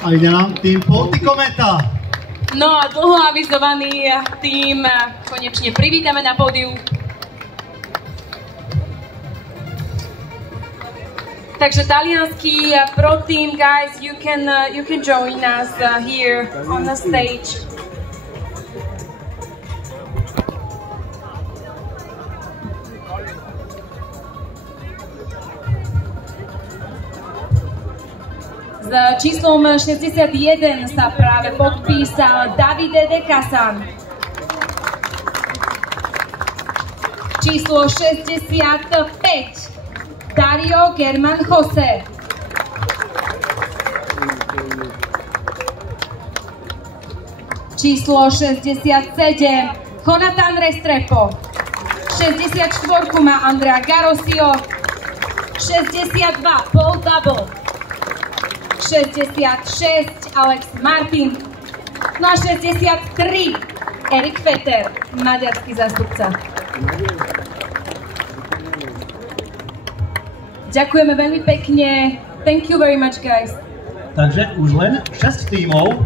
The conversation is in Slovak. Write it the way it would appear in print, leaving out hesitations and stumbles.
A ide nám tým Poltikometa. No a dlho avizovaný tým konečne privítame na pódiu. Takže talianský pro team, guys, you can join us here on the stage. S číslom 61 sa práve podpísal Davide De Casan. Číslo 65 Dario Germán José. Číslo 67 Jonathan Restrepo. 64 má Andrea Garosio. 62 Paul Double. 66 Alex Martin, no a 63 Erik Fetter, maďarský zástupca. Ďakujeme veľmi pekne. Thank you very much, guys. Takže už len 6 tímov